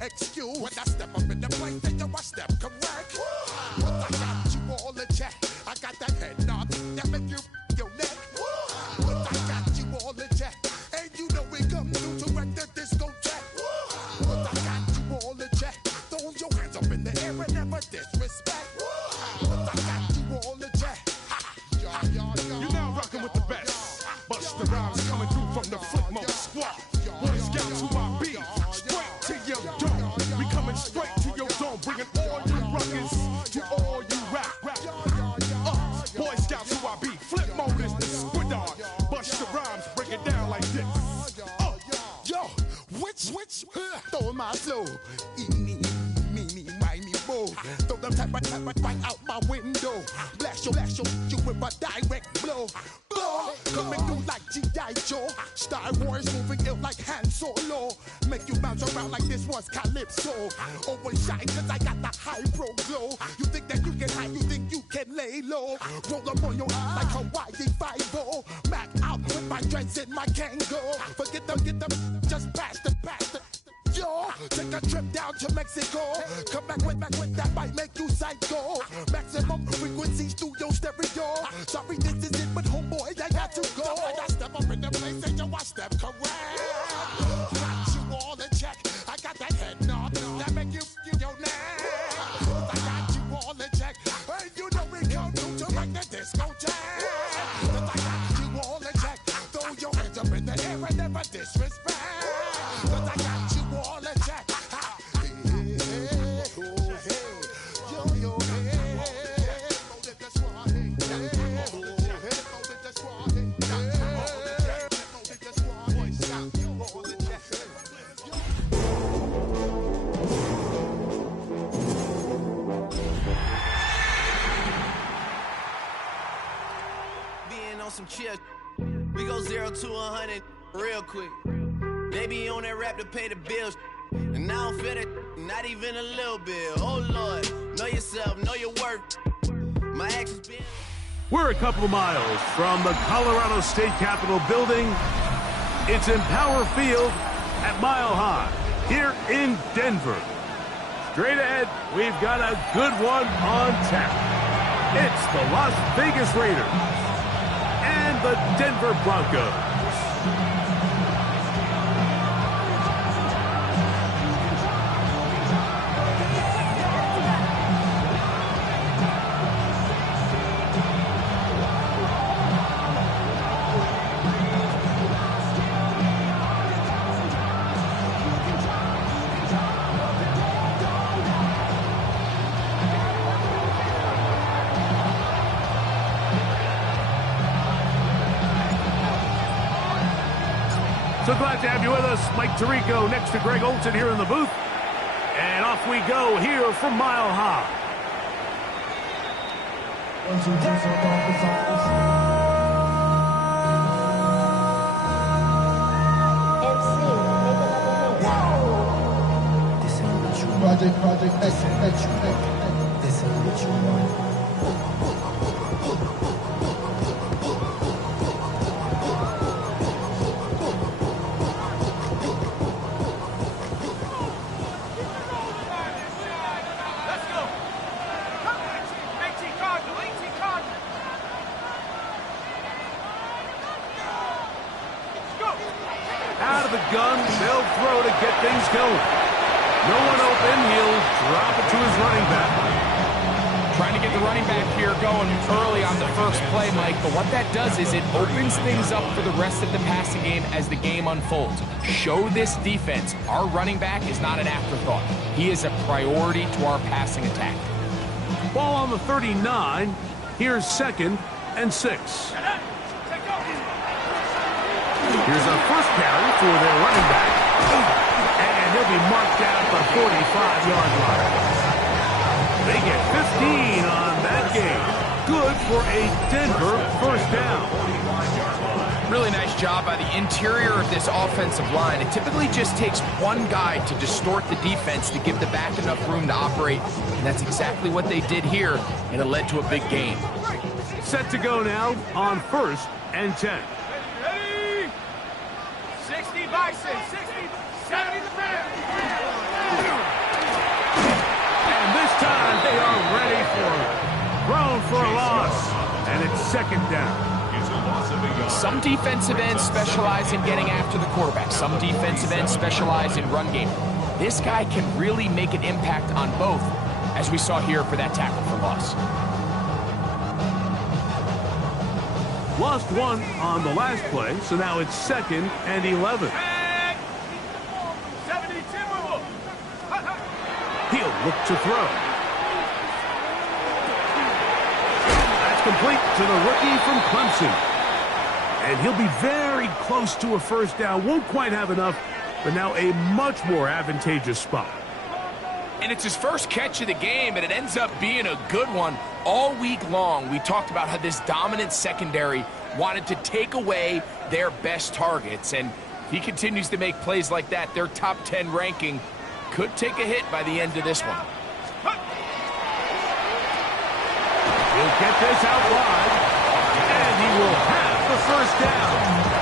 excuse. When I step up in the place, then I step correct. But I got you all in check. I got that head nod that make you your neck. But I got you all in check. And you know we come through to wreck the discotheque. But I got you all in check. Throw your hands up in the air and never disrespect. But I got you all in check. You're now rocking with the best. Busta Rhymes coming through from the Flip Mode Squad. Boy Scouts who I be. Straight to your dome. We coming straight to your dome. Bringing all you ruckus to all you rap. Boy Scouts who I be. Flip Mode is the squid on. Busta Rhymes break it down like this. Yo, which, throw my flow. Me, bo. Throw them type of right out my window. Blast you with a direct blow. Coming through like G.I. Joe. Star Wars moving ill like Han Solo. Make you bounce around like this was Calypso. Always shine cause I got the high pro glow. You think that you can hide, you think you can lay low. Roll up on your eyes like Hawaii 5-0. Mac out with my dreads in my Kango. Forget them, get them, just pass the. Yo, take a trip down to Mexico. Come back with that might make you psycho. Maximum frequency studio stereo. Sorry, this is it, but homeboy, I got to go. I step up in the place and yo, I step correct. Got you all in check. I got that head nod that make you your neck. I got you all in check. And you know we come through to like the discotheque. I got you all in check. Throw your hands up in the air and never disrespect. I got you all in check. Being on some chill, we go 0 to 100 real quick. They be on that rap to pay the bills, and I don't feel it, not even a little bit. Oh Lord, know yourself, know your worth. My actions been. We're a couple of miles from the Colorado State Capitol building. It's in Power Field at Mile High here in Denver. Straight ahead, we've got a good one on tap. It's the Las Vegas Raiders and the Denver Broncos. So glad to have you with us. Mike Tirico next to Greg Olson here in the booth. And off we go here from Mile High. 1, 2, 3, 4, 5, 6. Project X. This ain't what you want. Out of the gun, they'll throw to get things going. No one open, he'll drop it to his running back. Trying to get the running back here going early on the first play, Mike, but what that does is it opens things up for the rest of the passing game as the game unfolds. Show this defense our running back is not an afterthought. He is a priority to our passing attack. Ball on the 39. Here's 2nd and 6. Here's a first carry for their running back. And he'll be marked down at the 45-yard line. They get 15 on that game. Good for a Denver first down. Really nice job by the interior of this offensive line. It typically just takes one guy to distort the defense to give the back enough room to operate. And that's exactly what they did here, and it led to a big gain. Set to go now on 1st and 10. 60 Bison, 60, 70 the Bears. thrown for a loss, and it's second down. Some defensive ends specialize in getting after the quarterback. Some defensive ends specialize in run game. This guy can really make an impact on both, as we saw here for that tackle for loss. Lost one on the last play, so now it's 2nd and 11. He'll look to throw. That's complete to the rookie from Clemson. And he'll be very close to a first down. Won't quite have enough, but now a much more advantageous spot. And it's his first catch of the game, and it ends up being a good one. All week long, we talked about how this dominant secondary wanted to take away their best targets. And if he continues to make plays like that, their top 10 ranking could take a hit by the end of this one. He'll get this out wide, and he will have the first down.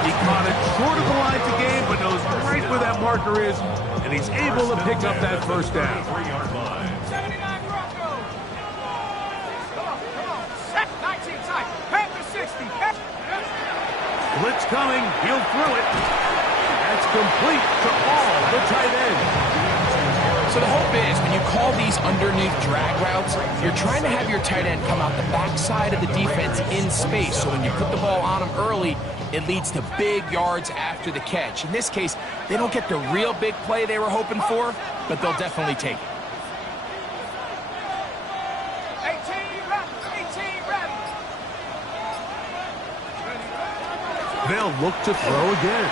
He caught it short of the line to gain, but knows right where that marker is, and he's able to pick up that first down. 79 Broncos. Come on. 19 tight. Panther 60. Blitz coming. He'll throw it. That's complete to all the tight ends. So the hope is when you call these underneath drag routes, you're trying to have your tight end come out the backside of the defense in space. So when you put the ball on him early, it leads to big yards after the catch. In this case, they don't get the real big play they were hoping for, but they'll definitely take it. 18 ready. They'll look to throw again.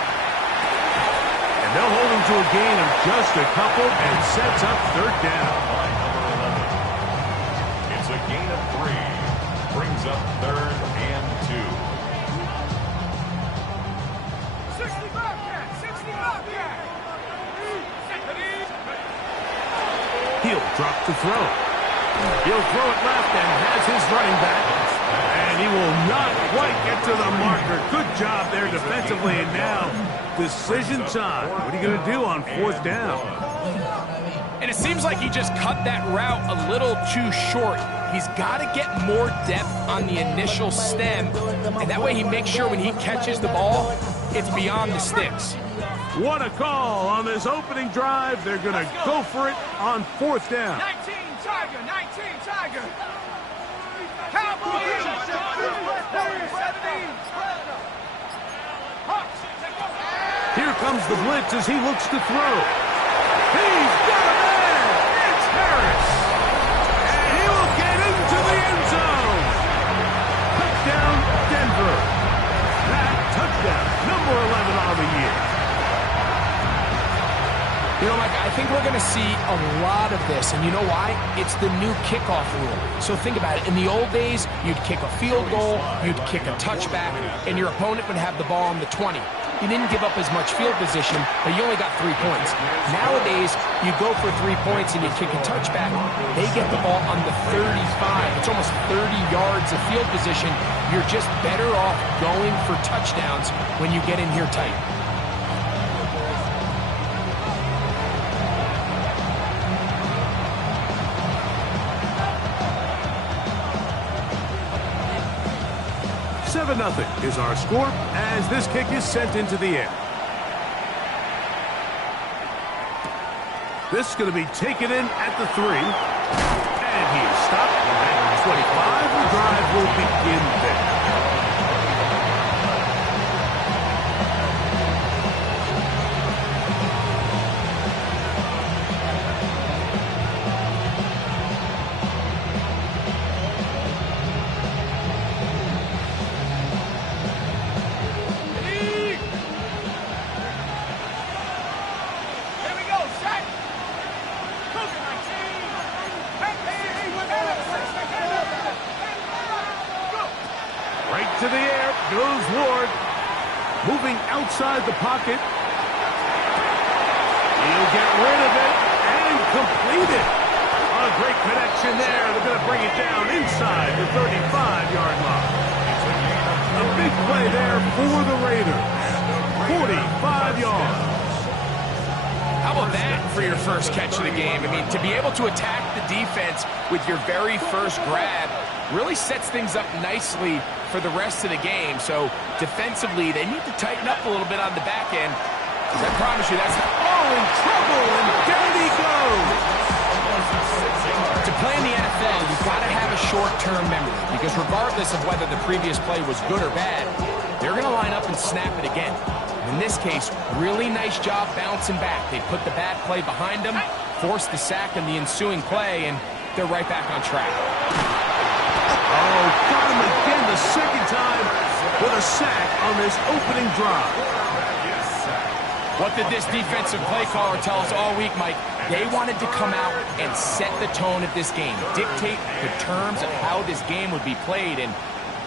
And they'll hold him to a gain of just a couple and sets up third down. It's a gain of 3. Brings up 3rd and 2. 60 Bobcat. He'll drop to throw. He'll throw it left and has his running back. And he will not quite get to the marker. Good job there defensively. And now, decision time. What are you going to do on 4th down? And it seems like he just cut that route a little too short. He's got to get more depth on the initial stem, and that way he makes sure when he catches the ball, it's beyond the sticks. What a call on this opening drive. They're going to go for it on 4th down. 19 Tiger. Cowboys. 17. Here comes the blitz as he looks to throw. He's got a man. It's Harris. And he will get into the end zone. Touchdown, Denver. That touchdown, number 11 on the year. You know, Mike, I think we're going to see a lot of this, and you know why? It's the new kickoff rule. So think about it. In the old days, you'd kick a field goal, you'd kick a touchback, and your opponent would have the ball on the 20. You didn't give up as much field position, but you only got 3 points. Nowadays, you go for 3 points and you kick a touchback. They get the ball on the 35. It's almost 30 yards of field position. You're just better off going for touchdowns when you get in here tight. Nothing is our score as this kick is sent into the air. This is going to be taken in at the 3. And he is stopped at 25. The drive will begin there. To the air goes Ward, moving outside the pocket. He'll get rid of it and complete it. A great connection there. They're going to bring it down inside the 35-yard line. A big play there for the Raiders. 45 yards. How about that for your first catch of the game? I mean, to be able to attack the defense with your very first grab, really sets things up nicely for the rest of the game. So defensively, they need to tighten up a little bit on the back end. I promise you, that's in trouble, and down he goes. to play in the NFL, you've got to have a short-term memory, because regardless of whether the previous play was good or bad, they're going to line up and snap it again. In this case, really nice job bouncing back. They put the bad play behind them, forced the sack in the ensuing play, and they're right back on track. Oh, got him again the second time with a sack on this opening drive. What did this defensive play caller tell us all week, Mike? They wanted to come out and set the tone of this game, dictate the terms of how this game would be played, and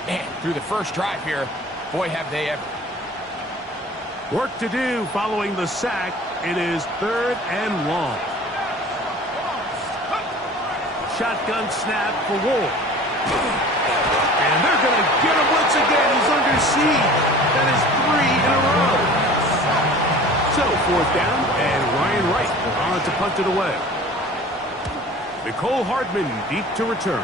man, through the first drive here, boy, have they ever. Work to do following the sack. It is 3rd and long. Shotgun snap for Wolf. And they're going to get him once again. He's under siege. That is 3 in a row. So 4th down, and Ryan Wright on to punt it away. Nicole Hardman deep to return.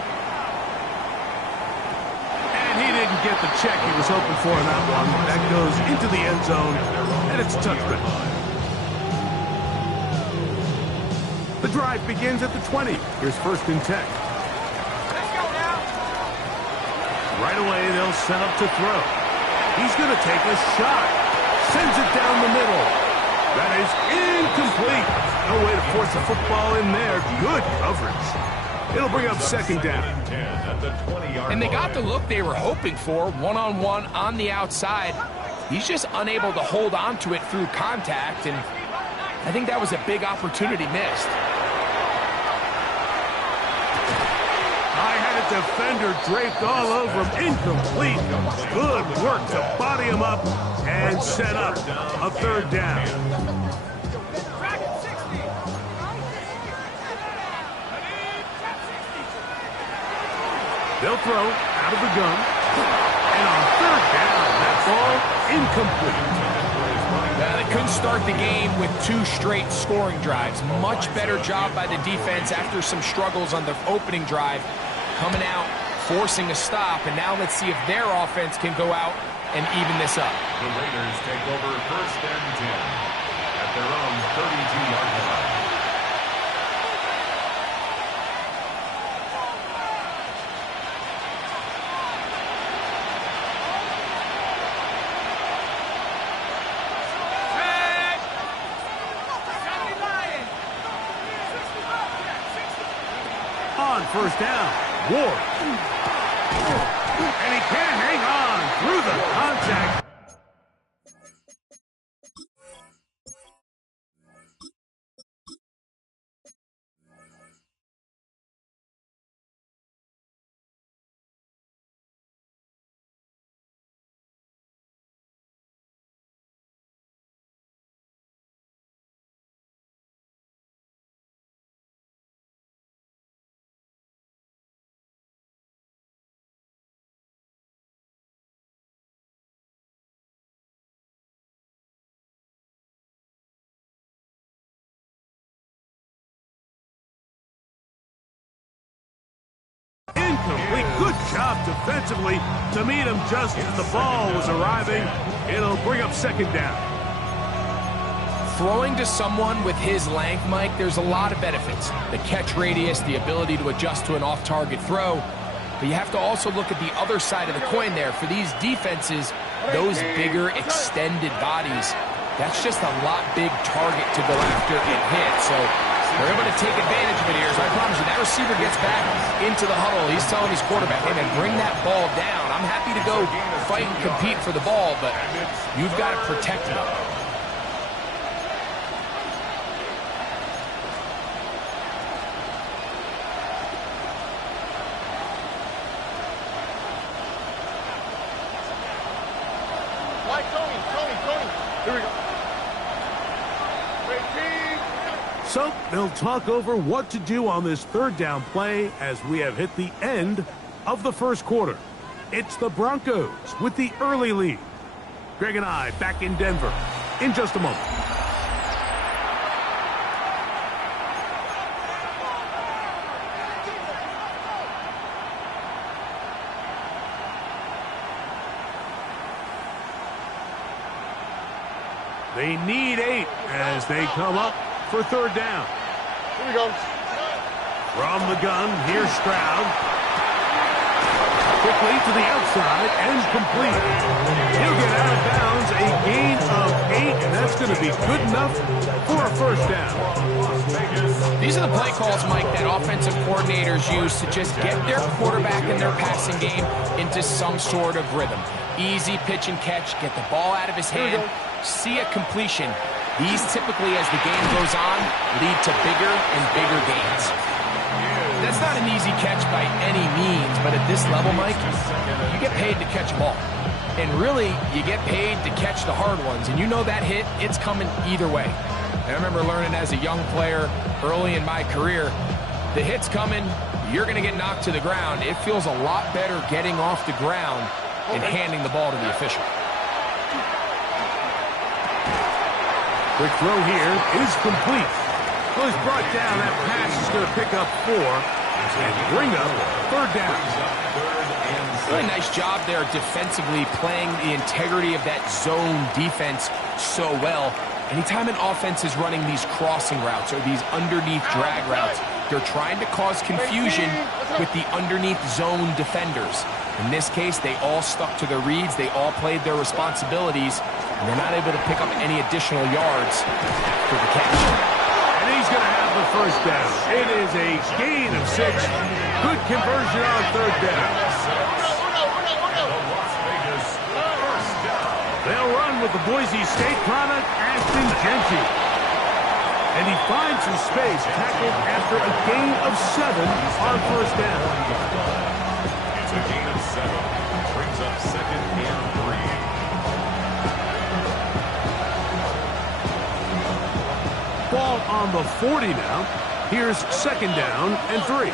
And he didn't get the check he was hoping for in that one. That goes into the end zone, and it's a touchback. The drive begins at the 20. Here's 1st and 10. Let's go now. Right away, they'll set up to throw. He's going to take a shot. Sends it down the middle. That is incomplete. No way to force the football in there. Good coverage. It'll bring up 2nd down. And they got the look they were hoping for, one-on-one on the outside. He's just unable to hold on to it through contact, and I think that was a big opportunity missed. I had a defender draped all over him. Incomplete. Good work to body him up and set up a 3rd down. They'll throw out of the gun. And on 3rd down, that ball incomplete. They couldn't start the game with 2 straight scoring drives. Much better job by the defense after some struggles on the opening drive. Coming out, forcing a stop, and now let's see if their offense can go out and even this up. The Raiders take over 1st and 10 at their own 32-yard line. On 1st down, Ward. And he can't hang on through the contact. Incomplete. Good job defensively to meet him just as the ball was arriving. It'll bring up 2nd down. Throwing to someone with his length, Mike, there's a lot of benefits. The catch radius, the ability to adjust to an off-target throw. But you have to also look at the other side of the coin there. For these defenses, those bigger, extended bodies, that's just a lot big target to go after and hit. So they're able to take advantage of it here. So I promise you, that receiver gets back into the huddle. He's telling his quarterback, hey, man, bring that ball down. I'm happy to go fight and compete for the ball, but you've got to protect them. Here we go. So they'll talk over what to do on this 3rd down play as we have hit the end of the 1st quarter. It's the Broncos with the early lead. Greg and I back in Denver in just a moment. They need 8 as they come up for third down. Here we go. From the gun, here's Stroud. Quickly to the outside and complete. He'll get out of bounds, a gain of 8, and that's going to be good enough for a first down. These are the play calls, Mike, that offensive coordinators use to just get their quarterback and their passing game into some sort of rhythm. Easy pitch and catch, get the ball out of his hand, see a completion. These typically, as the game goes on, lead to bigger and bigger gains. That's not an easy catch by any means, but at this level, Mike, you get paid to catch a ball. And really, you get paid to catch the hard ones. And you know that hit, it's coming either way. And I remember learning as a young player early in my career, the hit's coming, you're going to get knocked to the ground. It feels a lot better getting off the ground and handing the ball to the official. Quick throw here is complete. So he's brought down. That pass is going to pick up 4 and bring up third down. Really nice job there defensively, playing the integrity of that zone defense so well. Anytime an offense is running these crossing routes or these underneath drag routes, they're trying to cause confusion with the underneath zone defenders. In this case, they all stuck to their reads. They all played their responsibilities, and they're not able to pick up any additional yards after the catch. And he's going to have the first down. It is a gain of 6. Good conversion on third down. They'll run with the Boise State product, Ashton Genty. And he finds some space, tackled after a gain of 7 on first down. It's a gain of 7. Brings up 2nd and 3. Ball on the 40 now. Here's 2nd down and 3.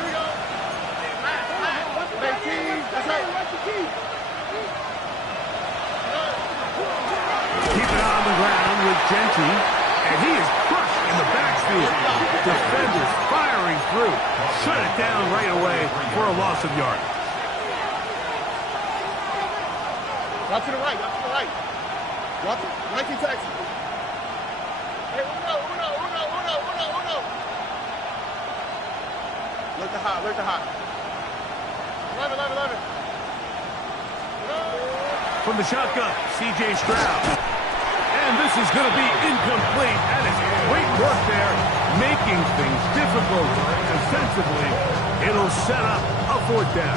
Keep it on the ground with Genty, and he is crushed in the backfield. Defenders firing through. Shut it down right away for a loss of yard. Drop to the right, drop to the right. Drop to right to Texas. Hey, Uno. Look the hot, look the hot. 11. From the shotgun, C.J. Stroud. And this is going to be incomplete. That is great work there, making things difficult defensively. It'll set up a 4th down.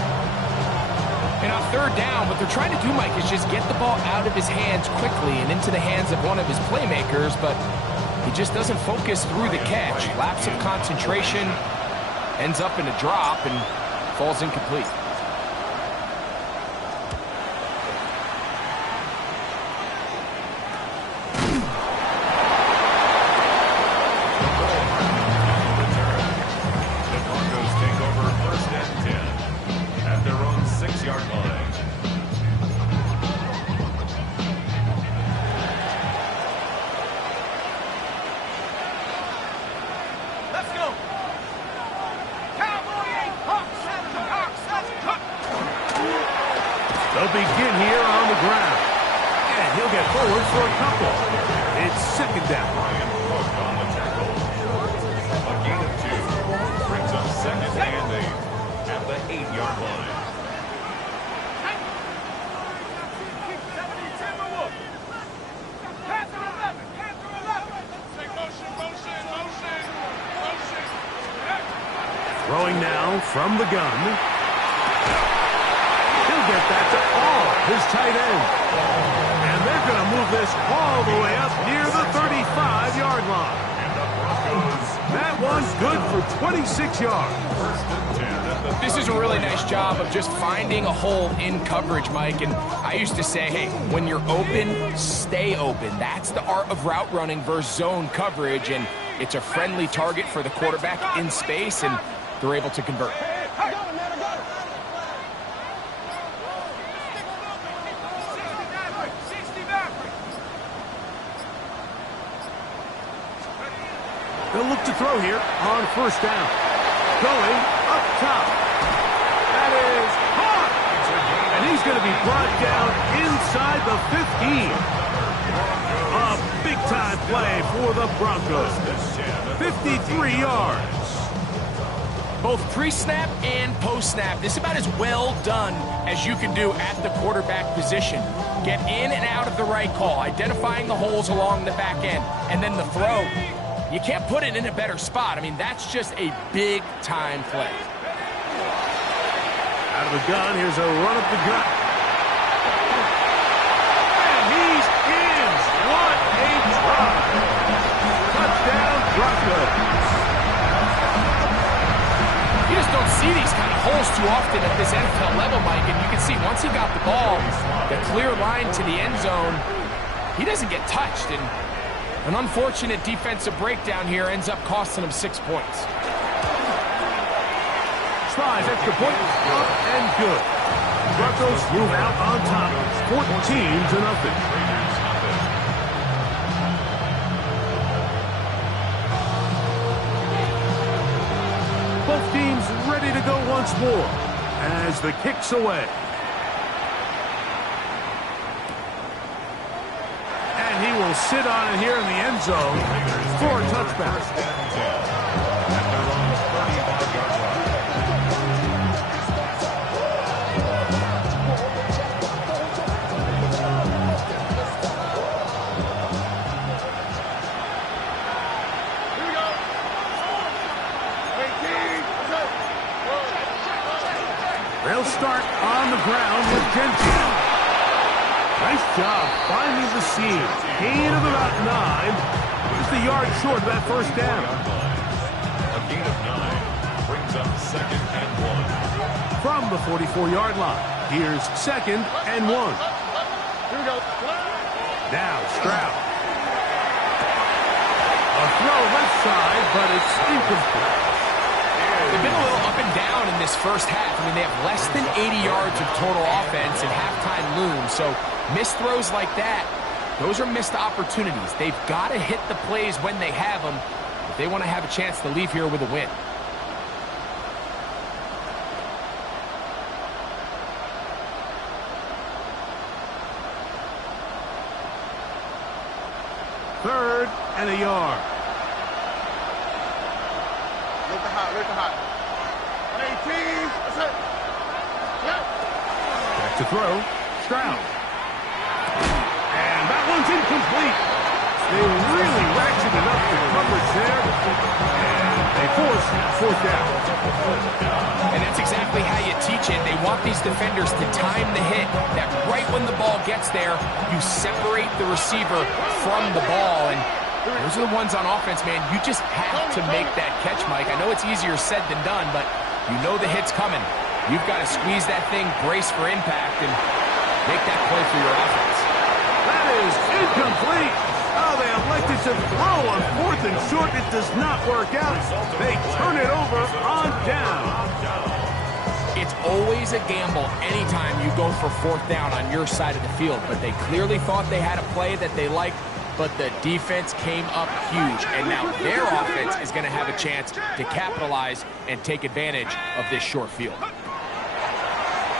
And on third down, what they're trying to do, Mike, is just get the ball out of his hands quickly and into the hands of one of his playmakers, but he just doesn't focus through the catch. Lapse of concentration, ends up in a drop, and falls incomplete. They'll begin here on the ground. And he'll get forward for a couple. It's 2nd down. On the tackle. A gain of 2. Brings up 2nd and 8 at the 8-yard line. Throwing now from the gun. He'll get that to his tight end. And they're going to move this all the way up near the 35-yard line. That one's good for 26 yards. This is a really nice job of just finding a hole in coverage, Mike. And I used to say, hey, when you're open, stay open. That's the art of route running versus zone coverage. And it's a friendly target for the quarterback in space, and they're able to convert. They'll look to throw here on first down. Going up top. That is caught. And he's going to be brought down inside the 15. A big-time play for the Broncos. 53 yards. Both pre-snap and post-snap. This is about as well done as you can do at the quarterback position. Get in and out of the right call, identifying the holes along the back end, and then the throw. You can't put it in a better spot. I mean, that's just a big-time play. Out of the gun, here's a run up the gut. And he's in. What a drop. Touchdown, Broncos. You just don't see these kind of holes too often at this NFL level, Mike, and you can see once he got the ball, the clear line to the end zone, he doesn't get touched, and an unfortunate defensive breakdown here ends up costing him 6 points. Tries extra point, up and good. Broncos move out on top, 14-0. Both teams ready to go once more as the kick's away. And he will sit on it here in the end zone for a touchback. They'll start on the ground with Gentry. Nice job finding the seam. Gain of about 9. Just a yard short of that first down. A gain of 9 brings up 2nd and 1. From the 44-yard line, here's 2nd and 1. Here we go. Now Stroud. A throw left side, but it's incomplete. They've been a little up and down in this first half. I mean, they have less than 80 yards of total offense and halftime looms. So missed throws like that, those are missed opportunities. They've got to hit the plays when they have them if they want to have a chance to leave here with a win. Third and a yard. Where's the hot? 18. That's it. Yeah. Back to throw. Stroud. And that one's incomplete. They really ratcheted up the coverage there. And they forced 4th down. And that's exactly how you teach it. They want these defenders to time the hit. That right when the ball gets there, you separate the receiver from the ball. And those are the ones on offense, man. You just have to make that catch, Mike. I know it's easier said than done, but you know the hit's coming. You've got to squeeze that thing, brace for impact, and make that play for your offense. That is incomplete. Oh, they elected to throw on 4th and short. It does not work out. They turn it over on down. It's always a gamble anytime you go for 4th down on your side of the field, but they clearly thought they had a play that they liked, but the defense came up huge, and now their offense is going to have a chance to capitalize and take advantage of this short field.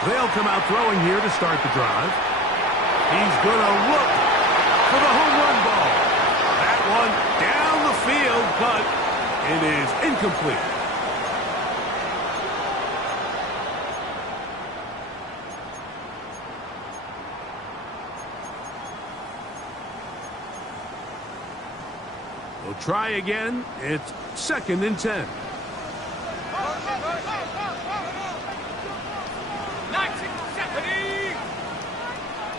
They'll come out throwing here to start the drive. He's going to look for the home run ball. That one down the field, but it is incomplete. We'll try again. It's 2nd and 10.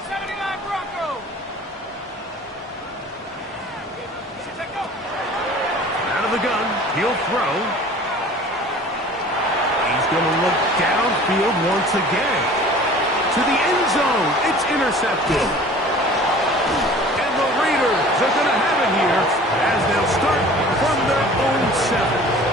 79 Broncos. Out of the gun, he'll throw. He's going to look downfield once again. To the end zone. It's intercepted. And the Raiders are going to have it here as they'll start from their own 7.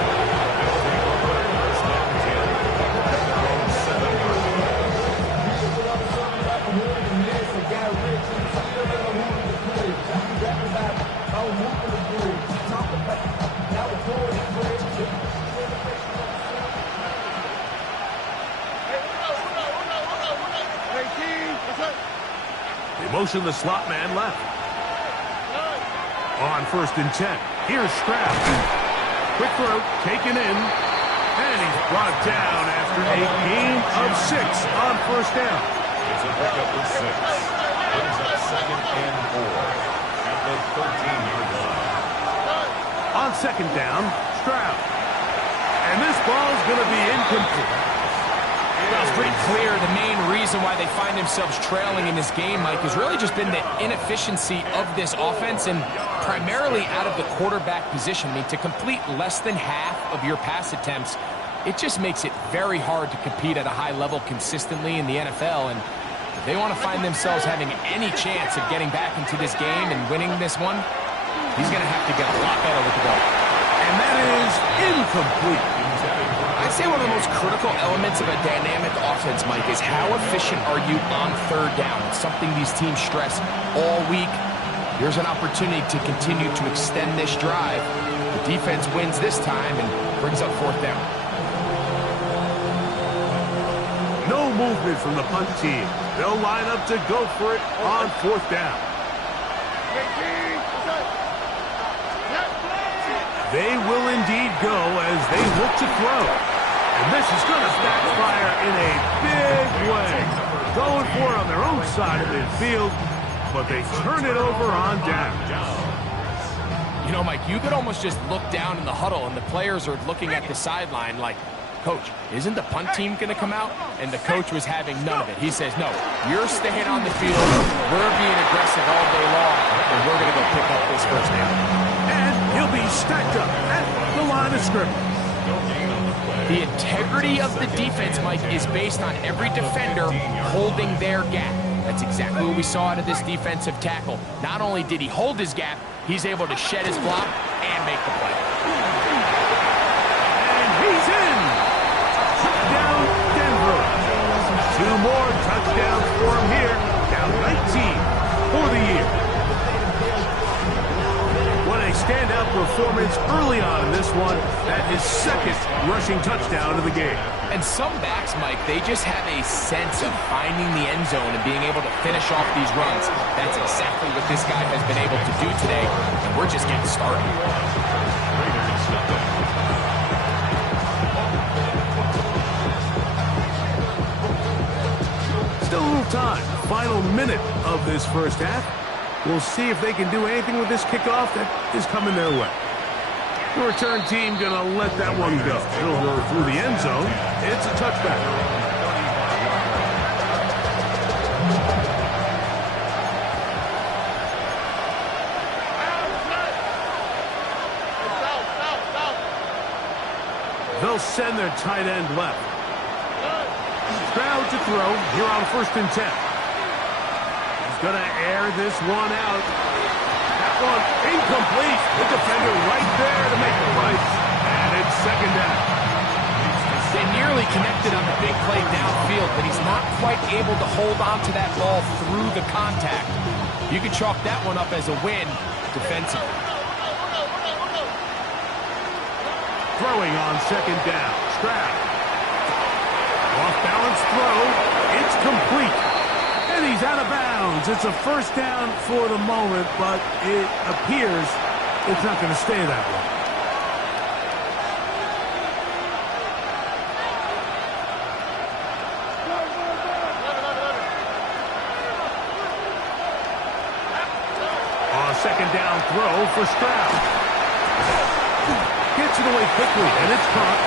They motion the slot man left. On 1st and 10. Here's Stroud. Quick throw, taken in. And he's brought down after a gain of 6 on 1st down. It's a pickup of 6. Brings up 2nd and 4 at the 13-yard line. On 2nd down, Stroud. And this ball's going to be incomplete. Well, it's pretty clear the main reason why they find themselves trailing in this game, Mike, has really just been the inefficiency of this offense and primarily out of the quarterback position. I mean, to complete less than half of your pass attempts, it just makes it very hard to compete at a high level consistently in the NFL. And if they want to find themselves having any chance of getting back into this game and winning this one, he's going to have to get a lot better with the ball. And that is incomplete. I'd say one of the most critical elements of a dynamic offense, Mike, is how efficient are you on 3rd down? It's something these teams stress all week. Here's an opportunity to continue to extend this drive. The defense wins this time and brings up 4th down. No movement from the punt team. They'll line up to go for it on 4th down. They will indeed go as they look to throw. And this is going to backfire in a big way. Going for it on their own side of midfield, but they turn it over on down. You know, Mike, you could almost just look down in the huddle, and the players are looking at the sideline like, Coach, isn't the punt team going to come out? And the coach was having none of it. He says, no, you're staying on the field. We're being aggressive all day long, and we're going to go pick up this 1st down. And he'll be stacked up at the line of scrimmage. The integrity of the defense, Mike, is based on every defender holding their gap. That's exactly what we saw out of this defensive tackle. Not only did he hold his gap, he's able to shed his block and make the play. And he's in! Touchdown, Denver. 2 more touchdowns for him here. Down 19 for the year. What a standout performance early on in this one. That is 2nd rushing touchdown of the game. And some backs, Mike, they just have a sense of finding the end zone and being able to finish off these runs. That's exactly what this guy has been able to do today, and we're just getting started. Still a little time. Final minute of this 1st half. We'll see if they can do anything with this kickoff that is coming their way. The return team going to let that one go. It'll go through the end zone. It's a touchback. They'll send their tight end left. Stroud to throw here on 1st and 10. He's going to air this one out. That one incomplete. The defender right there to make the play. And it's 2nd down. They nearly connected on the big play downfield, but he's not quite able to hold on to that ball through the contact. You can chalk that one up as a win defensively. Throwing on 2nd down. Stroud. Off-balance throw. It's complete. And he's out of bounds. It's a 1st down for the moment, but it appears it's not going to stay that way. On 2nd down throw for Stroud. Gets it away quickly, and it's caught.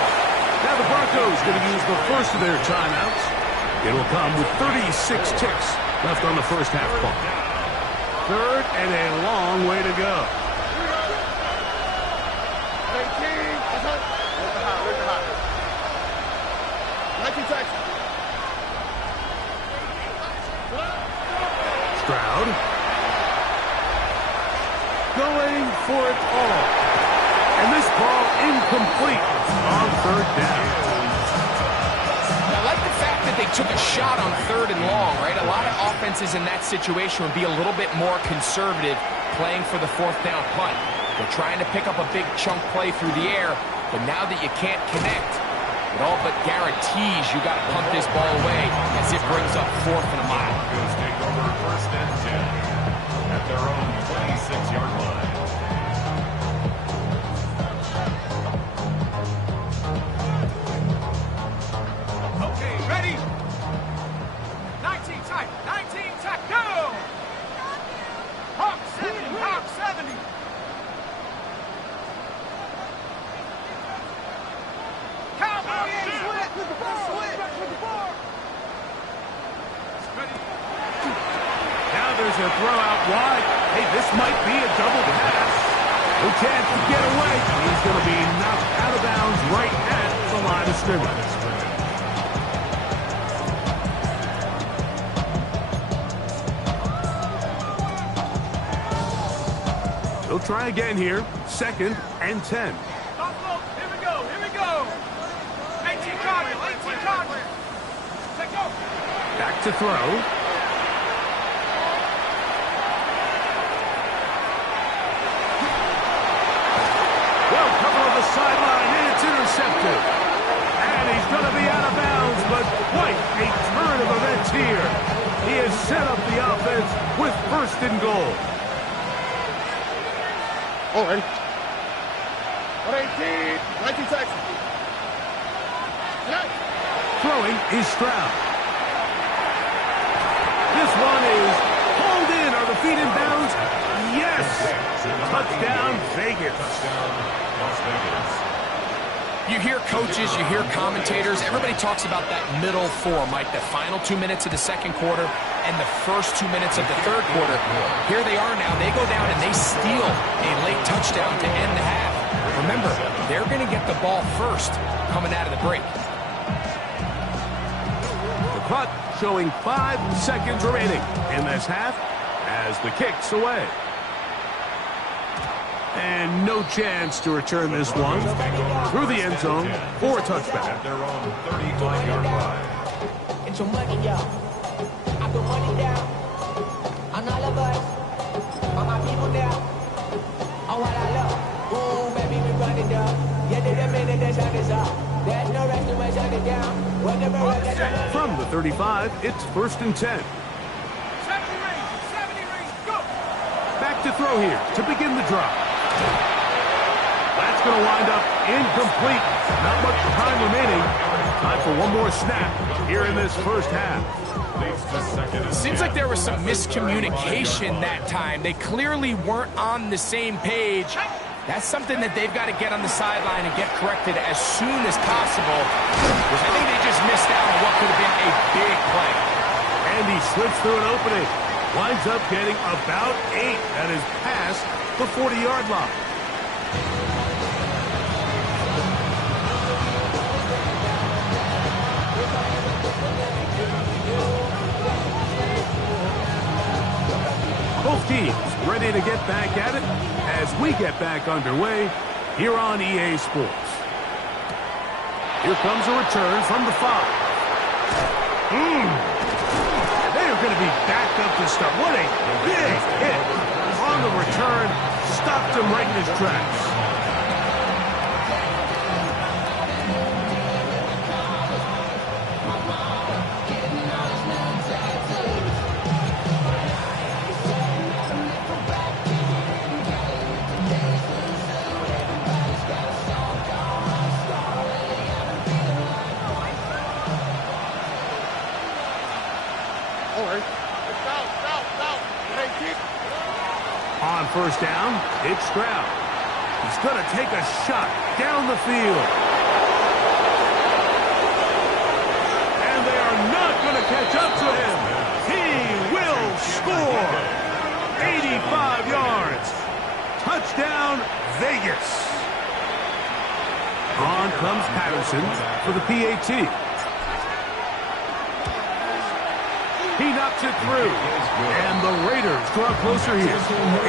Now the Broncos going to use the first of their timeouts. It'll come with 36 ticks left on the 1st half clock. 3rd and a long way to go. Stroud going for it all. And this ball incomplete on 3rd down. I like the fact that they took a shot on 3rd and long, right? A lot of offenses in that situation would be a little bit more conservative playing for the 4th down punt. They're trying to pick up a big chunk play through the air, but now that you can't connect, it all but guarantees you got to punt this ball away as it brings up 4th and a mile. Broncos take over 1st and 10 at their own 26-yard line. a throw out wide. Hey, this might be a double pass. No chance to get away. He's going to be knocked out of bounds right at the line of scrimmage. They'll try again here. 2nd and 10. Here we go. Here we go. 18 Conway. 18 Conway. Let's go. Back to throw. Well, cover of the sideline, and it's intercepted. And he's going to be out of bounds, but quite a turn of events here. He has set up the offense with 1st and goal. Already. 118. 19 Texas. Throwing is Stroud. This one is pulled in. Are the feet in bounds? Yes. Touchdown, Vegas. Touchdown, Las Vegas. You hear coaches, you hear commentators, everybody talks about that middle 4, Mike, the final 2 minutes of the 2nd quarter and the first 2 minutes of the 3rd quarter. Here they are now. They go down and they steal a late touchdown to end the half. Remember, they're going to get the ball first coming out of the break. The clock showing 5 seconds remaining in this half as the kick's away. And no chance to return this one through the end zone for a touchback. At their own 35-yard line. Get your money, y'all. I put money down on all of us, on my people now. On what I love. Ooh, baby, we run it down. Yeah, did a minute, the sun is up. There's no rest to shut it down. From the 35, it's 1st and 10. 70 range, go! Back to throw here to begin the drive. That's going to wind up incomplete. Not much time remaining. Time for one more snap here in this first half. Seems like there was some miscommunication that time. They clearly weren't on the same page. That's something that they've got to get on the sideline and get corrected as soon as possible. I think they just missed out on what could have been a big play. And he slips through an opening. Winds up getting about 8. That is past the 40-yard line. Both teams ready to get back at it as we get back underway here on EA Sports. Here comes a return from the 5. They are going to be backed up to start. What a big hit on the return. Stopped him right in his tracks. On first down, it's Stroud. He's going to take a shot down the field. And they are not going to catch up to him. He will score. 85 yards. Touchdown, Vegas. On comes Patterson for the PAT. He knocks it through, and the Raiders draw closer here.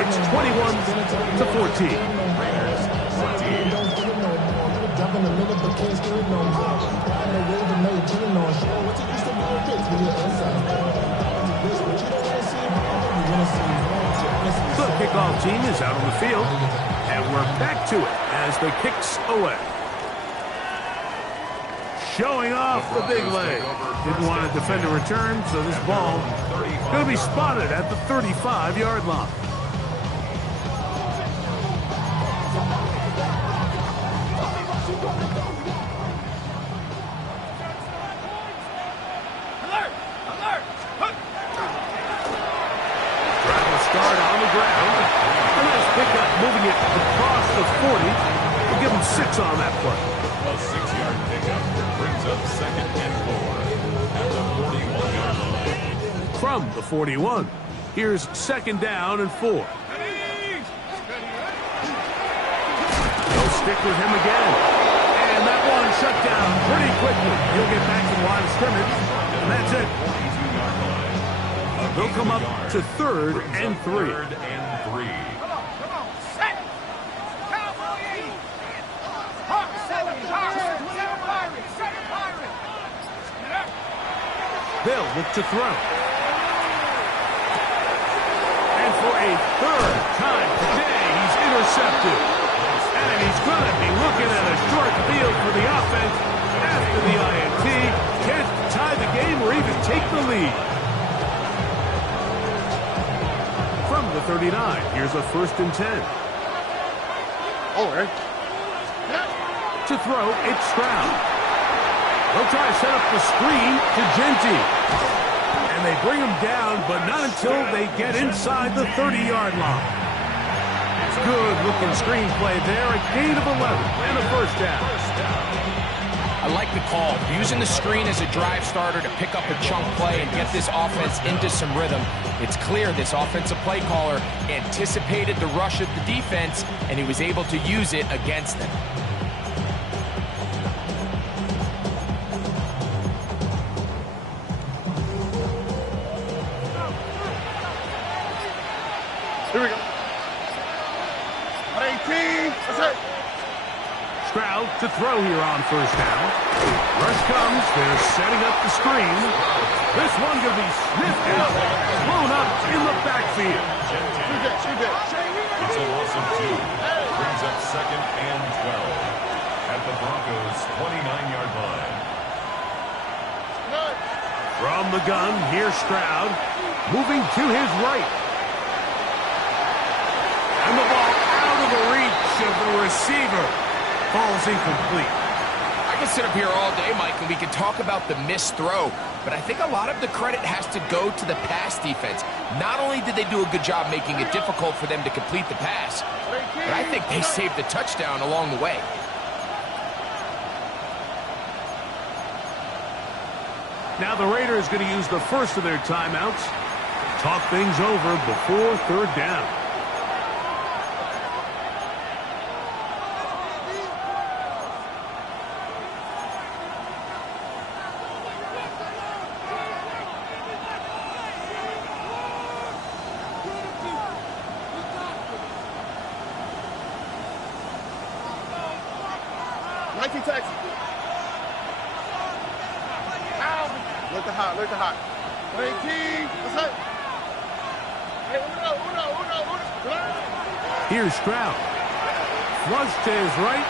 It's 21-14. The kickoff team is out on the field, and we're back to it as the kick's away. Showing off the big leg. Didn't want to defend a return, so this ball going to be spotted at the 35-yard line. Alert! Alert! Drive will start on the ground. A nice pickup, moving it across the 40. We'll give him 6 on that play. A 6-yard pickup brings up 2nd and 4 at the 41-yard line. From the 41. Here's 2nd down and 4. They'll stick with him again. And that one shut down pretty quickly. He'll get back to the line of scrimmage, and that's it. They'll come up to 3rd and 3. They'll look to throw. And for a 3rd time today, he's intercepted. And he's going to be looking at a short field for the offense after the INT. Can't tie the game or even take the lead. From the 39, here's a 1st and 10. To throw, it's Stroud. They'll try to set up the screen to Genty. And they bring him down, but not until they get inside the 30-yard line. Good-looking screenplay there, a gain of 11 and a 1st down. I like the call. Using the screen as a drive starter to pick up a chunk play and get this offense into some rhythm. It's clear this offensive play caller anticipated the rush of the defense, and he was able to use it against them. Here we go. 18. That's it. Stroud to throw here on 1st down. Rush comes. They're setting up the screen. This one going to be sniffed out. Blown up in the backfield. Shoot it. It's a loss of 2. Brings up 2nd and 12. At the Broncos' 29-yard line. From the gun, here's Stroud. Moving to his right. And the ball out of the reach of the receiver. Ball's incomplete. I can sit up here all day, Mike, and we can talk about the missed throw, but I think a lot of the credit has to go to the pass defense. Not only did they do a good job making it difficult for them to complete the pass, but I think they saved the touchdown along the way. Now the Raiders going to use the first of their timeouts. Talk things over before 3rd down. Look the hot. 18. That's it. Hey, uno. Here's Stroud. Flush to his right.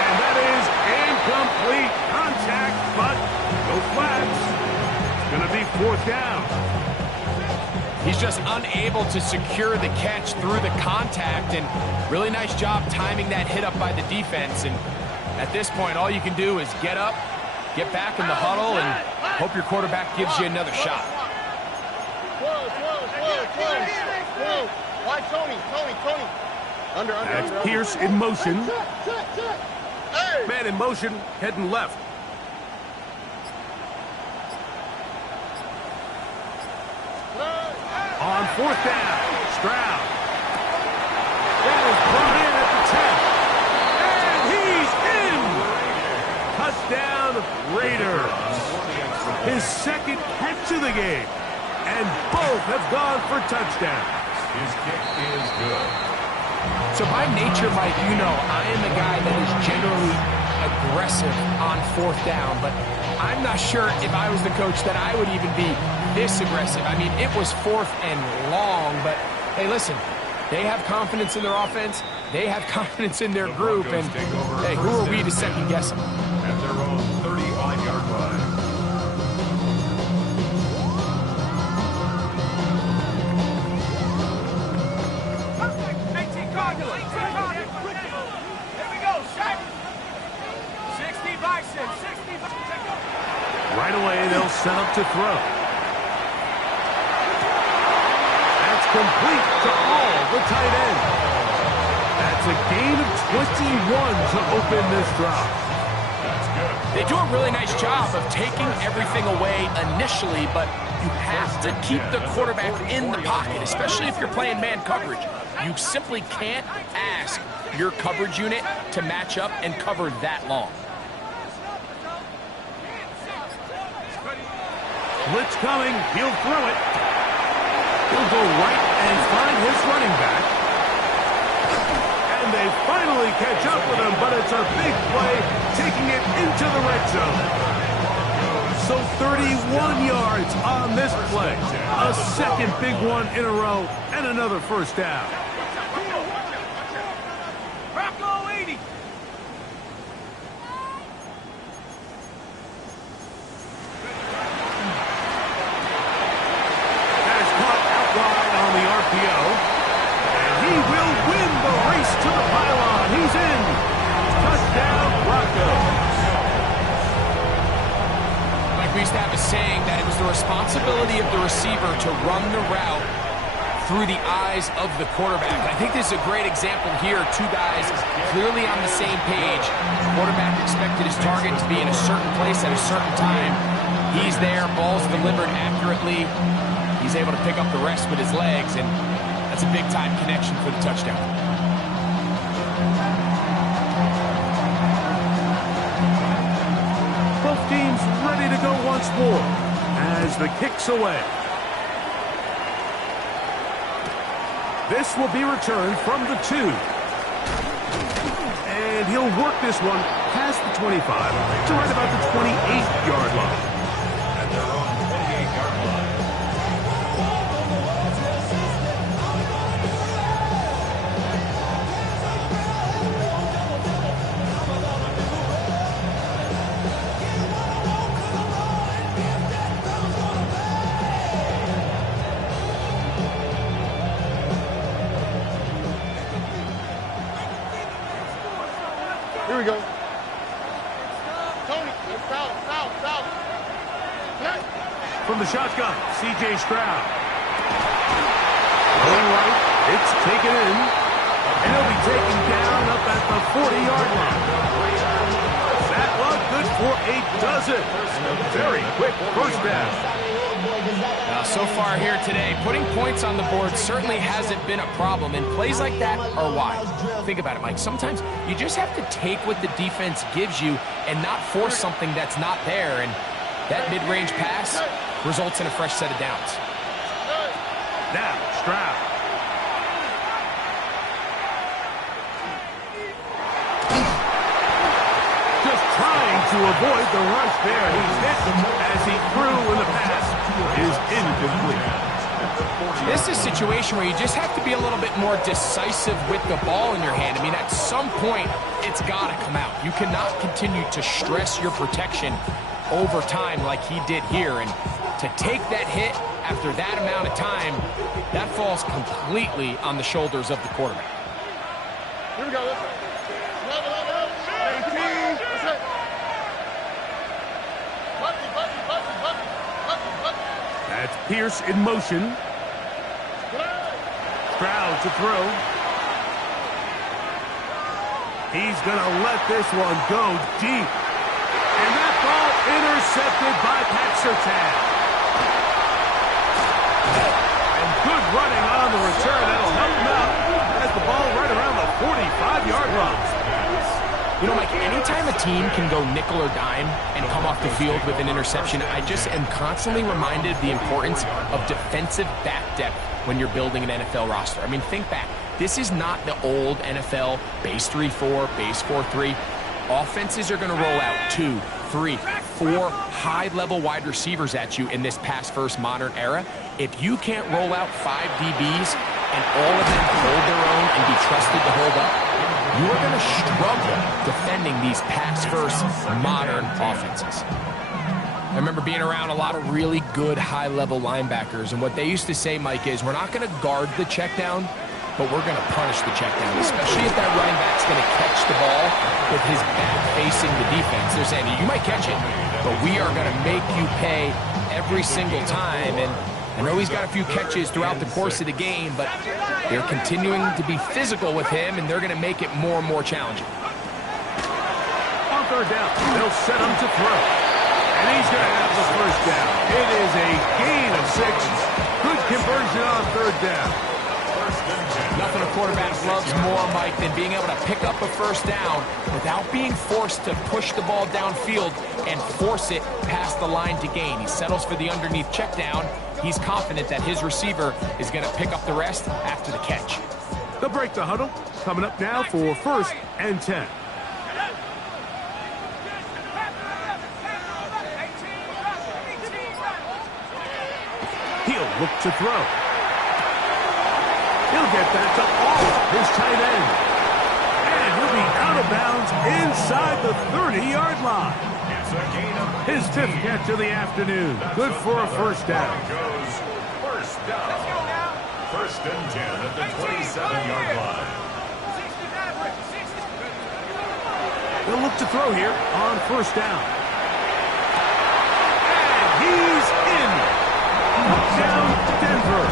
And that is incomplete contact, but no flags. It's going to be 4th down. He's just unable to secure the catch through the contact, and really nice job timing that hit up by the defense. And at this point, all you can do is get up, get back in the huddle, and hope your quarterback gives you another shot. Why, Tony? Under. That's Pierce in motion. Man in motion, heading left. On 4th down, Stroud. That is brought in at the 10. And he's in! Touchdown, Raiders. His 2nd catch of the game. And both have gone for touchdowns. His kick is good. So by nature, Mike, you know, I am a guy that is generally aggressive on 4th down, but I'm not sure if I was the coach that I would even be this aggressive. I mean, it was 4th and long, but hey, listen, they have confidence in their offense, they have confidence in their group, and hey, who are we to second guess them? At their own 35-yard line. Right away, they'll set up to throw. That's complete to all the tight ends. That's a gain of 21 to open this drive. That's good. They do a really nice job of taking everything away initially, but you have to keep the quarterback in the pocket, especially if you're playing man coverage. You simply can't ask your coverage unit to match up and cover that long. Blitz coming. He'll throw it. He'll go right and find his running back. And they finally catch up with him, but it's a big play, taking it into the red zone. So 31 yards on this play. A second big one in a row, and another first down. Rocco 80. That is caught out wide on the RPO. And he will win the race to the pylon. He's in. Touchdown, Rocco. We used to have a saying that it was the responsibility of the receiver to run the route through the eyes of the quarterback. And I think this is a great example here. Two guys clearly on the same page. The quarterback expected his target to be in a certain place at a certain time. He's there, ball's delivered accurately. He's able to pick up the rest with his legs, and that's a big-time connection for the touchdown. Both teams ready to go once more as the kick's away. This will be returned from the 2. And he'll work this one past the 25 to right about the 28-yard line. At their own 28-yard line. Here we go. Tony, south. Yes. From the shotgun, C.J. Stroud. Going right, it's taken in. And he'll be taken down up at the 40-yard line. That one good for a dozen. And a very quick first down. Now, so far here today, putting points on the board certainly hasn't been a problem, and plays like that are why. Think about it, Mike. Sometimes you just have to take what the defense gives you and not force something that's not there, and that mid-range pass results in a fresh set of downs. Now, Stroud. Just trying to avoid the rush there. He's hit as he threw, and the pass is incomplete. This is a situation where you just have to be a little bit more decisive with the ball in your hand. I mean, at some point, it's got to come out. You cannot continue to stress your protection over time like he did here. And to take that hit after that amount of time, that falls completely on the shoulders of the quarterback. Here we go. That's Pierce in motion. Stroud to throw. He's going to let this one go deep. And that ball intercepted by Pat Surtain. And good running on the return. That'll help him out. Has the ball right around the 45-yard line. You know, Mike, anytime a team can go nickel or dime and come off the field with an interception, I just am constantly reminded of the importance of defensive back depth when you're building an NFL roster. I mean, think back. This is not the old NFL base 3-4, base 4-3. Offenses are going to roll out 2, 3, 4 high-level wide receivers at you in this pass-first modern era. If you can't roll out 5 DBs and all of them hold their own and be trusted to hold up, you are going to struggle defending these pass-first modern offenses. I remember being around a lot of really good high-level linebackers, and what they used to say, Mike, is we're not going to guard the check down, but we're going to punish the check down, especially if that running back's going to catch the ball with his back facing the defense. They're saying, you might catch it, but we are going to make you pay every single time. And I know he's got a few catches throughout the course of the game, but they're continuing to be physical with him, and they're going to make it more and more challenging. On third down. They'll set him to throw. And he's going to have the first down. It is a gain of 6. Good conversion on third down. Nothing a quarterback loves more, Mike, than being able to pick up a first down without being forced to push the ball downfield and force it past the line to gain. He settles for the underneath check down. He's confident that his receiver is going to pick up the rest after the catch. They'll break the huddle. Coming up now for 1st and 10. He'll look to throw. He'll get that to his tight end. And he'll be out of bounds inside the 30-yard line. His 5th catch of the afternoon. Good for a first down. First down. 1st and 10 at the 27-yard line. They'll look to throw here on 1st down. And he's in. Touchdown, Denver.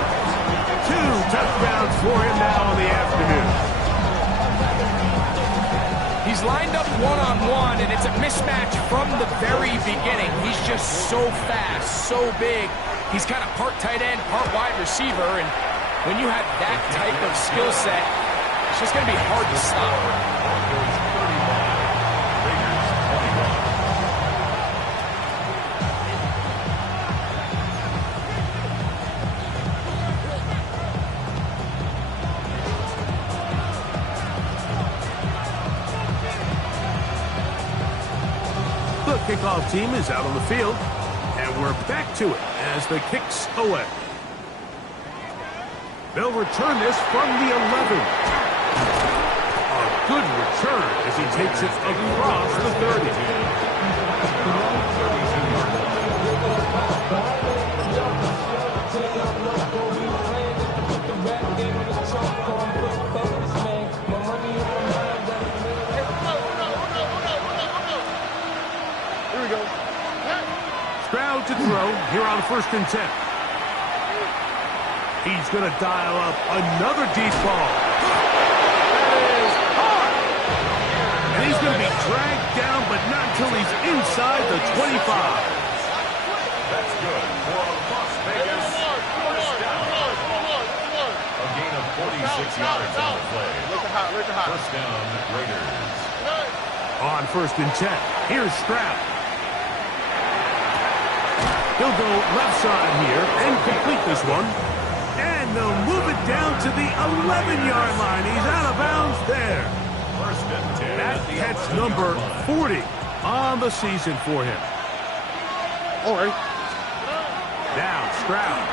2 touchdowns for him now in the afternoon. He's lined up one-on-one, and it's a mismatch from the very beginning. He's just so fast, so big. He's kind of part tight end, part wide receiver, and when you have that type of skill set, it's just going to be hard to stop. The kickoff team is out on the field, and we're back to it as the kick's away. They'll return this from the 11. A good return as he takes it across the 30. Here we go. Stroud to throw here on 1st and 10. He's going to dial up another deep ball. That is hard. And he's going to be dragged down, but not until he's inside the 25. That's good for Las Vegas. First down. A gain of 46 yards on the play. First down, Raiders. On 1st and 10, here's Stroud. He'll go left side here and complete this one. And they'll move it down to the 11-yard line. He's out of bounds there. First and 10. That catch number 40 on the season for him. All right. Now Stroud.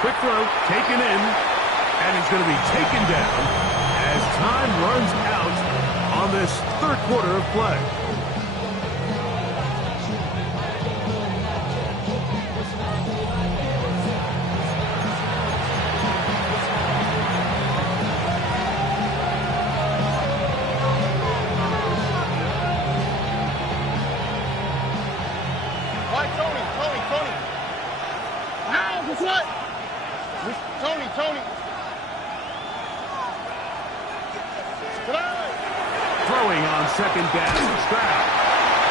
Quick throw, taken in, and he's going to be taken down as time runs out on this 3rd quarter of play. Tony. Throwing on 2nd down, Stroud.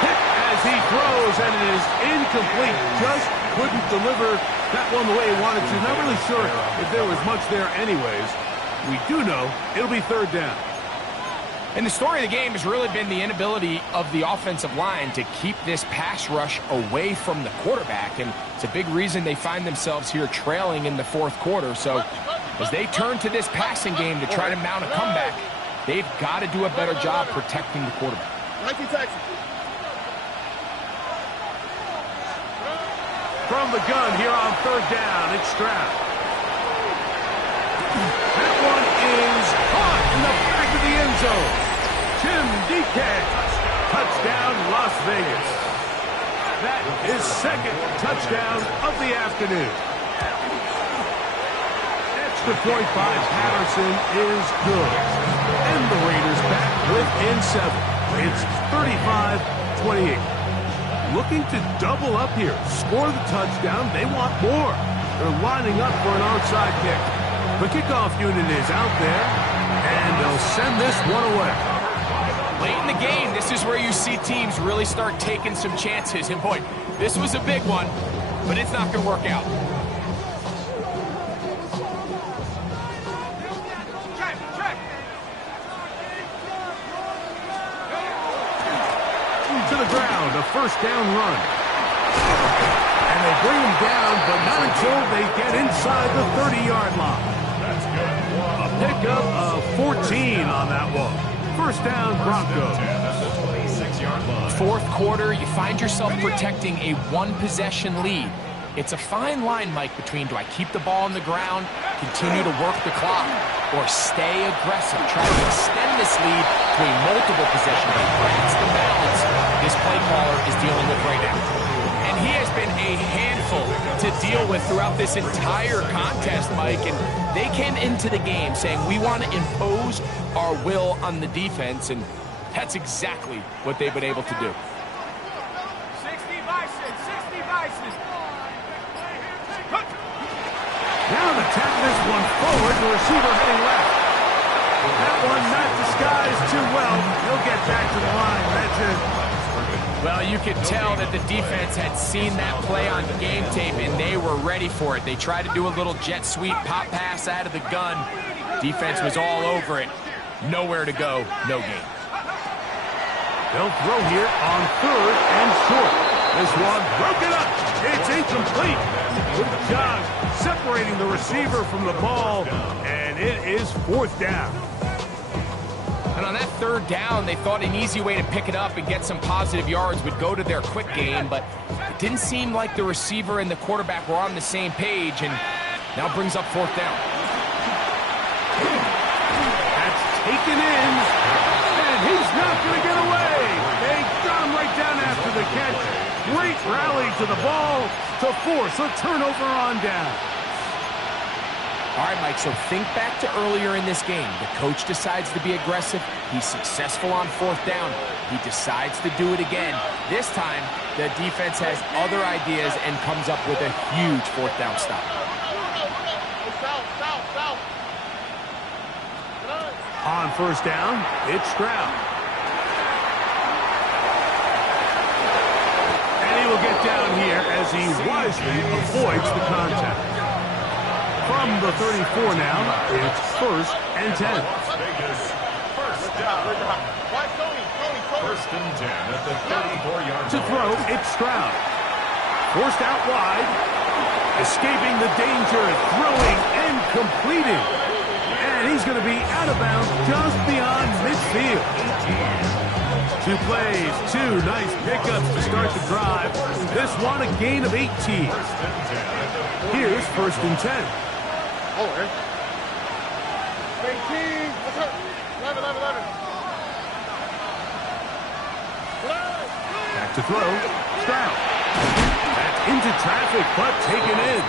Hit as he throws, and it is incomplete. Just couldn't deliver that one the way he wanted to. Not really sure if there was much there anyways. We do know it'll be 3rd down. And the story of the game has really been the inability of the offensive line to keep this pass rush away from the quarterback. And it's a big reason they find themselves here trailing in the 4th quarter. So as they turn to this passing game to try to mount a comeback, they've got to do a better job protecting the quarterback. From the gun here on 3rd down, it's Stroud. That one is caught in the back of the end zone. Tim DK, touchdown Las Vegas. That is 2nd touchdown of the afternoon. Extra point by Patterson is good. And the Raiders back within 7. It's 35-28. Looking to double up here. Score the touchdown. They want more. They're lining up for an onside kick. The kickoff unit is out there, and they'll send this one away. Late in the game, this is where you see teams really start taking some chances. And boy, this was a big one, but it's not going to work out. To the ground, a first down run. And they bring him down, but not until they get inside the 30-yard line. That's good. A pickup of 14 on that one. First down, Broncos. At the 26-yard line. Fourth quarter, you find yourself protecting a one-possession lead. It's a fine line, Mike, between do I keep the ball on the ground, continue to work the clock, or stay aggressive, try to extend this lead to a multiple possession lead. That's the balance this play caller is dealing with right now. And he has been a handful to deal with throughout this entire contest, Mike. And they came into the game saying, we want to impose our will on the defense, and that's exactly what they've been able to do. 60 Bison, 60 Bison. Now to tap this one forward, the receiver heading left. That one not disguised too well. He'll get back to the line. That's it. Well, you could tell that the defense had seen that play on game tape, and they were ready for it. They tried to do a little jet sweep pop pass out of the gun. Defense was all over it. Nowhere to go, no gain. They'll throw here on third and short. This one broken up. It's incomplete. Good job separating the receiver from the ball, and it is fourth down. And on that third down, they thought an easy way to pick it up and get some positive yards would go to their quick game, but it didn't seem like the receiver and the quarterback were on the same page, and now brings up fourth down. That's taken in, and he's not going to get away. They got him right down after the catch. Great rally to the ball to force a turnover on down. All right, Mike, so think back to earlier in this game. The coach decides to be aggressive. He's successful on fourth down. He decides to do it again. This time, the defense has other ideas and comes up with a huge fourth down stop. On first down, it's Stroud. And he will get down here as he wisely avoids the contact. From the 34 now, it's first and 10. First down. First and 10 at the 34-yard line. To throw, it's Stroud. Forced out wide. Escaping the danger, throwing and completing. And he's going to be out of bounds just beyond midfield. 2 plays, 2 nice pickups to start the drive. This one a gain of 18. Here's first and 10. Oh, eh? 18. What's her? 11. Back to throw. Stroud. Back into traffic, but taken in.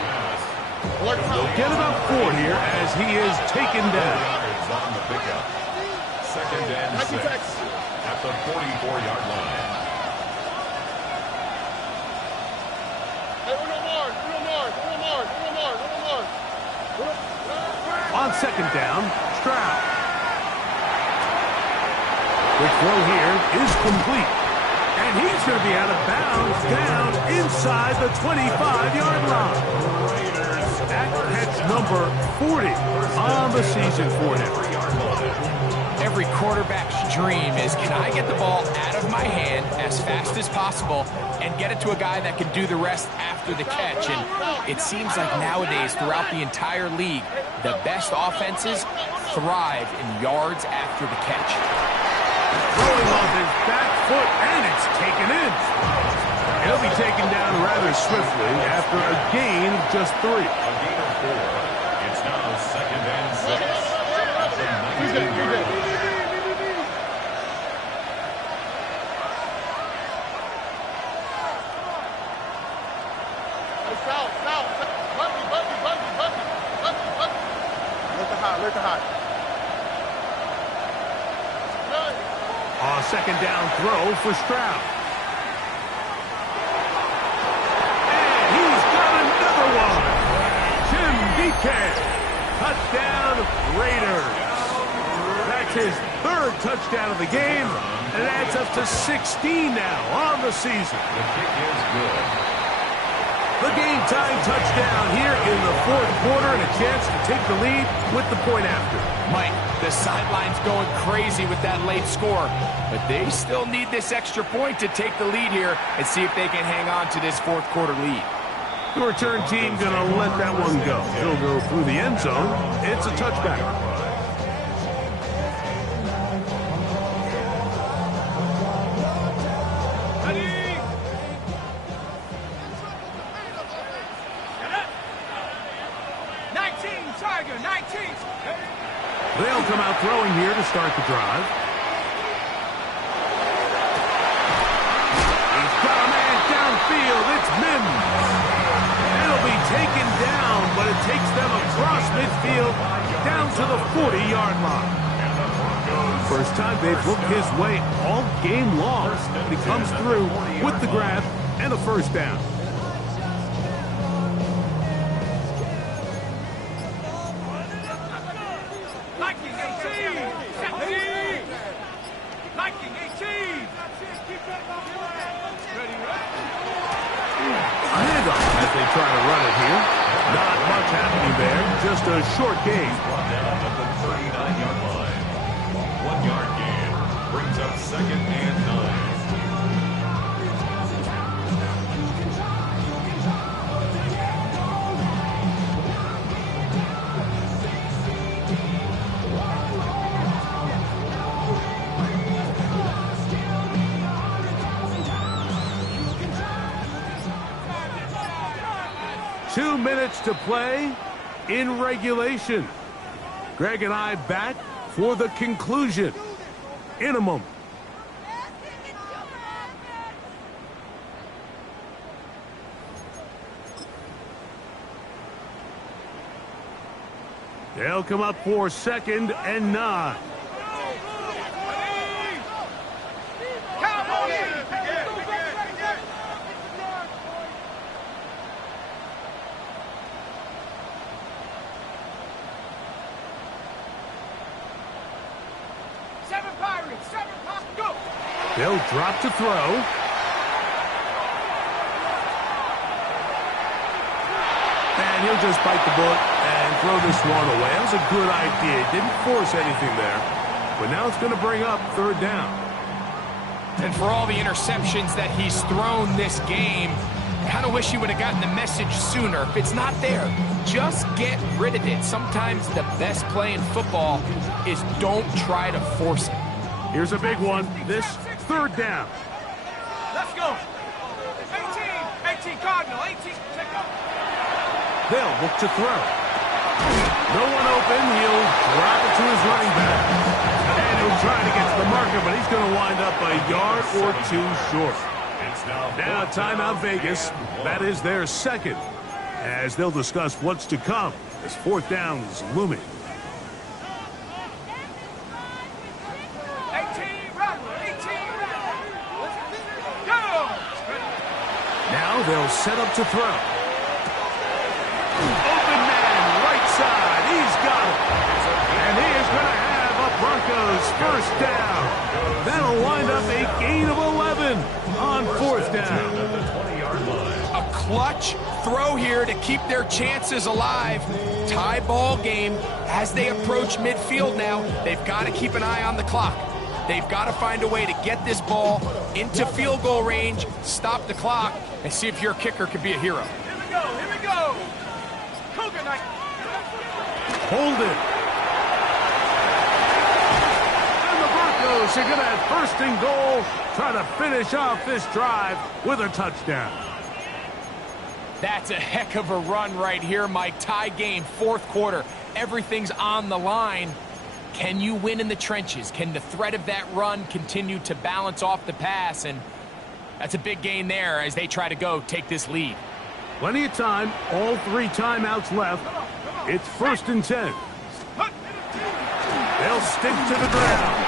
We'll get it up 4 here as he is taken down. On the pickup. Second and 6 at the 44-yard line. On second down, Stroud. Quick throw here is complete. And he's going to be out of bounds down inside the 25-yard line. That catch number 40 on the season for him. Every quarterback's dream is, can I get the ball out of my hand as fast as possible and get it to a guy that can do the rest after the catch? And it seems like nowadays throughout the entire league, the best offenses thrive in yards after the catch. Throwing off his back foot, and it's taken in. He'll be taken down rather swiftly after a gain of just 3. A gain of 4. It's now second and 6. A second down throw for Stroud. And he's got another one. Tim DK. Touchdown Raiders. That's his third touchdown of the game, and it adds up to 16 now on the season. The kick is good. The game-tying touchdown here in the fourth quarter, and a chance to take the lead with the point after. Mike, the sideline's going crazy with that late score, but they still need this extra point to take the lead here and see if they can hang on to this fourth quarter lead. The return team going to let that one go. He'll go through the end zone. It's a touchback. They'll come out throwing here to start the drive. He's got a man downfield. It's Mims. It'll be taken down, but it takes them across midfield down to the 40-yard line. First time they've looked his way all game long. He comes through with the grab and a first down. As they try to run it here. Not much happening there. Just a short gain. Brought down at the 39-yard line. 1 yard gain brings up 2nd and 9. Two minutes to play in regulation. Greg and I back for the conclusion in a moment. They'll come up for 2nd and 9. They'll drop to throw. And he'll just bite the bullet and throw this one away. That was a good idea. Didn't force anything there. But now it's going to bring up 3rd down. And for all the interceptions that he's thrown this game, kind of wish he would have gotten the message sooner. If it's not there, just get rid of it. Sometimes the best play in football is don't try to force it. Here's a big one. This 3rd down. Let's go. 18 Cardinal, 18. Take up. They'll look to throw. No one open. He'll drop it to his running back. And he'll try to get to the marker, but he's going to wind up a yard or 2 short. Now timeout Vegas. That is their 2nd. As they'll discuss what's to come as 4th down is looming. They'll set up to throw. Open man, right side. He's got it. And he is going to have a Broncos first down. That'll wind up a gain of 11 on 4th down. A clutch throw here to keep their chances alive. Tie ball game as they approach midfield now. They've got to keep an eye on the clock. They've got to find a way to get this ball into field goal range, stop the clock, and see if your kicker could be a hero. Here we go, here we go. Cougar night. Hold it. And the Broncos are going to have 1st and goal, try to finish off this drive with a touchdown. That's a heck of a run right here, Mike. Tie game, 4th quarter. Everything's on the line. Can you win in the trenches? Can the threat of that run continue to balance off the pass? And that's a big gain there as they try to take this lead. Plenty of time. All 3 timeouts left. It's 1st and 10. They'll stick to the ground.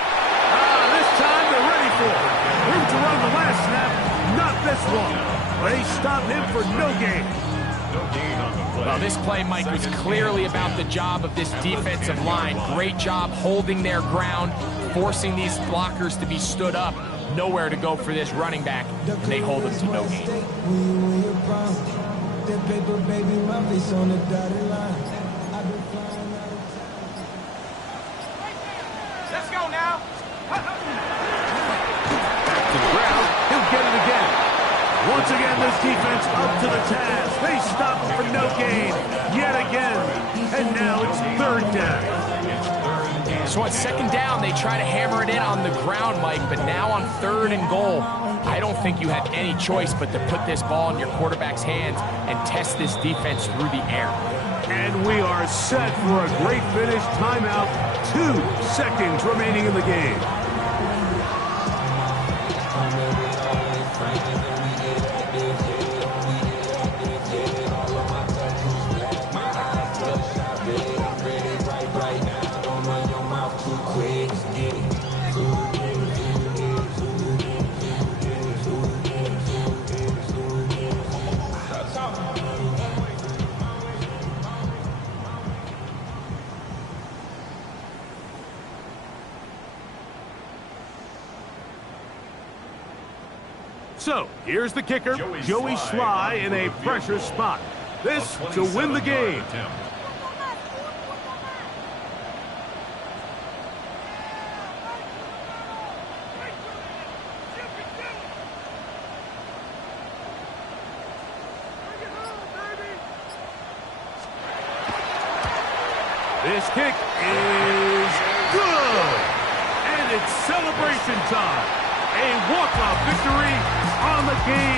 This time they're ready for it. Room to run the last snap. Not this one. They stop him for no gain. No gain on the play. Well, this play, Mike, was clearly about the job of this defensive line. Great job holding their ground, forcing these blockers to be stood up. Nowhere to go for this running back, and they hold him to no gain. Let's go now. Back to the ground. He'll get it again. Once again, this defense up to the task. They stop him for no gain yet again. And now it's third down. So on second down, they try to hammer it in on the ground, Mike, but now on third and goal, I don't think you have any choice but to put this ball in your quarterback's hands and test this defense through the air. And we are set for a great finish. Timeout. 2 seconds remaining in the game. So, here's the kicker, Joey Sly in a pressure spot. This to win the game. This kick is good. And it's celebration time. A walk-off victory on the game.